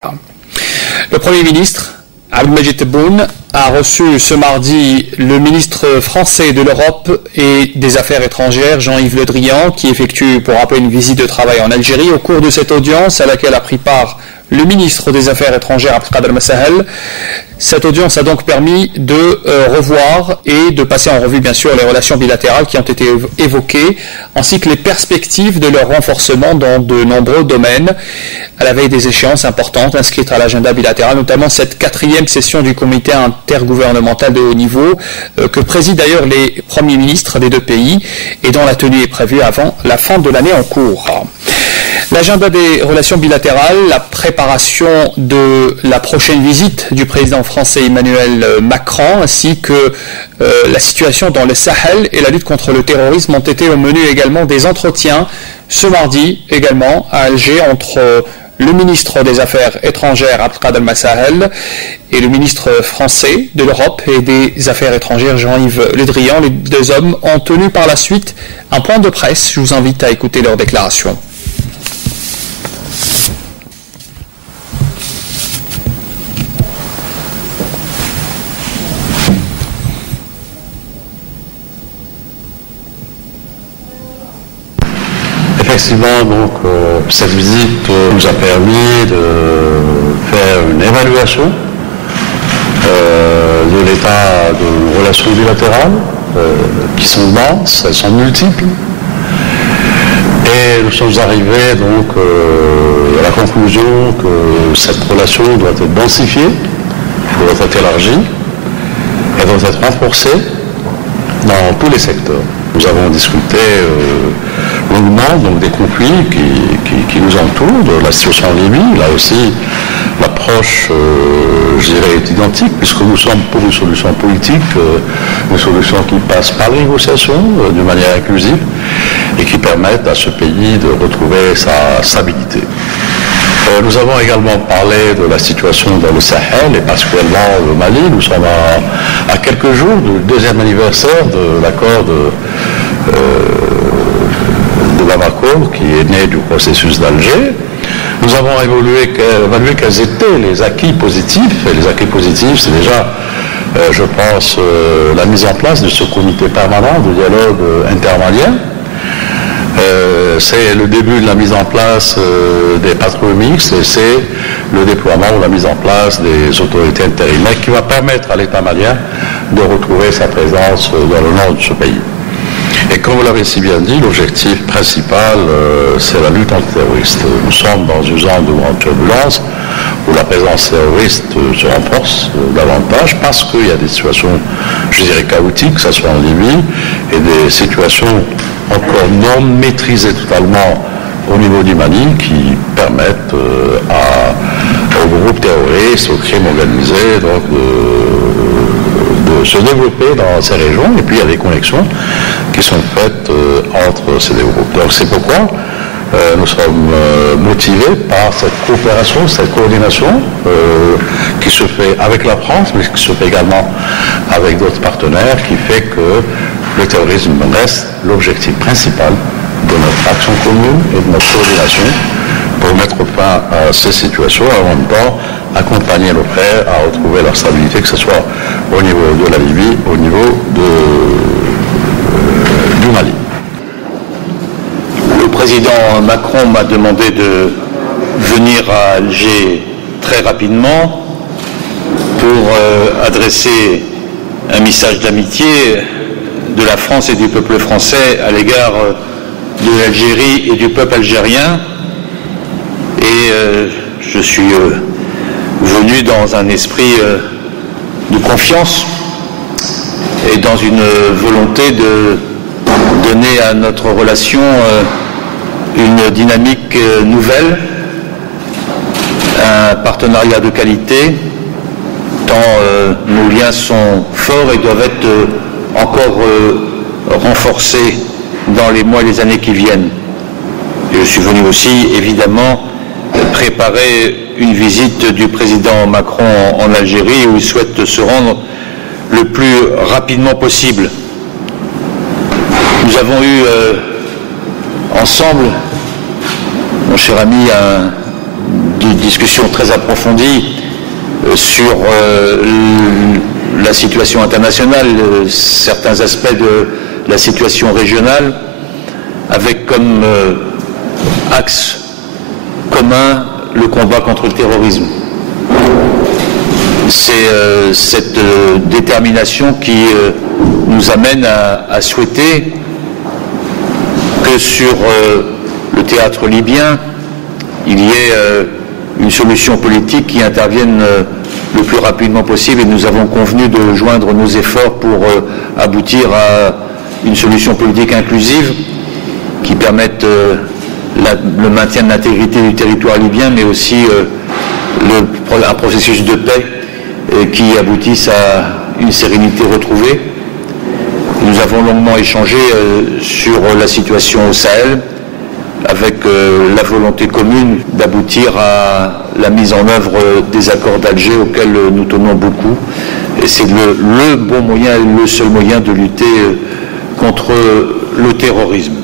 Le Premier ministre, Abdelmadjid Tebboune, a reçu ce mardi le ministre français de l'Europe et des Affaires étrangères, Jean-Yves Le Drian, qui effectue, pour rappel, une visite de travail en Algérie. Au cours de cette audience, à laquelle a pris part le ministre des Affaires étrangères, Abdelkader Messahel, cette audience a donc permis de revoir et de passer en revue, bien sûr, les relations bilatérales qui ont été évoquées, ainsi que les perspectives de leur renforcement dans de nombreux domaines, à la veille des échéances importantes inscrites à l'agenda bilatéral, notamment cette 4e session du comité intergouvernemental de haut niveau, que président d'ailleurs les premiers ministres des deux pays, et dont la tenue est prévue avant la fin de l'année en cours. L'agenda des relations bilatérales, la préparation de la prochaine visite du président français Emmanuel Macron, ainsi que la situation dans le Sahel et la lutte contre le terrorisme ont été au menu également des entretiens ce mardi également à Alger entre le ministre des Affaires étrangères Abdelkader Messahel et le ministre français de l'Europe et des Affaires étrangères Jean-Yves Le Drian. Les deux hommes ont tenu par la suite un point de presse. Je vous invite à écouter leur déclaration. Effectivement, donc, cette visite nous a permis de faire une évaluation de l'état de nos relations bilatérales, qui sont denses, elles sont multiples. Et nous sommes arrivés donc à la conclusion que cette relation doit être densifiée, doit être élargie, elle doit être renforcée dans tous les secteurs. Nous avons discuté longuement donc des conflits qui nous entourent, de la situation en Libye. Là aussi, l'approche, je dirais, est identique, puisque nous sommes pour une solution politique, une solution qui passe par les négociations d'une manière inclusive et qui permette à ce pays de retrouver sa stabilité. Nous avons également parlé de la situation dans le Sahel et particulièrement le Mali. Nous sommes à quelques jours du 2e anniversaire de l'accord de Bamako, qui est né du processus d'Alger. Nous avons évalué quels étaient les acquis positifs. Et les acquis positifs, c'est déjà, je pense, la mise en place de ce comité permanent de dialogue intermalien. C'est le début de la mise en place des patrouilles mixtes et c'est le déploiement ou la mise en place des autorités intérimaires qui va permettre à l'État malien de retrouver sa présence dans le nord de ce pays. Et comme vous l'avez si bien dit, l'objectif principal, c'est la lutte antiterroriste. Nous sommes dans une zone de grande turbulence où la présence terroriste se renforce davantage parce qu'il y a des situations, je dirais, chaotiques, que ce soit en Libye, et des situations encore non maîtrisées totalement au niveau du Mali qui permettent aux groupes terroristes, aux crimes organisés, donc de se développer dans ces régions. Et puis il y a des connexions qui sont faites entre ces deux groupes. Donc c'est pourquoi nous sommes motivés par cette coopération, cette coordination qui se fait avec la France, mais qui se fait également avec d'autres partenaires, qui fait que le terrorisme reste l'objectif principal de notre action commune et de notre coordination pour mettre fin à ces situations et en même temps accompagner nos frères à retrouver leur stabilité, que ce soit au niveau de la Libye, au niveau du Mali. Le président Macron m'a demandé de venir à Alger très rapidement pour adresser un message d'amitié de la France et du peuple français à l'égard de l'Algérie et du peuple algérien. Et je suis venu dans un esprit de confiance et dans une volonté de donner à notre relation une dynamique nouvelle, un partenariat de qualité, tant nos liens sont forts et doivent être encore renforcés dans les mois et les années qui viennent. Et je suis venu aussi, évidemment, préparer une visite du président Macron en Algérie où il souhaite se rendre le plus rapidement possible. Nous avons eu ensemble, mon cher ami, un une discussion très approfondie sur la situation internationale, certains aspects de la situation régionale, avec comme axe commun le combat contre le terrorisme. C'est cette détermination qui nous amène à souhaiter que sur le théâtre libyen, il y ait une solution politique qui intervienne le plus rapidement possible, et nous avons convenu de joindre nos efforts pour aboutir à une solution politique inclusive qui permette le maintien de l'intégrité du territoire libyen, mais aussi un processus de paix qui aboutisse à une sérénité retrouvée. Nous avons longuement échangé sur la situation au Sahel, avec la volonté commune d'aboutir à la mise en œuvre des accords d'Alger auxquels nous tenons beaucoup. Et c'est le bon moyen et le seul moyen de lutter contre le terrorisme.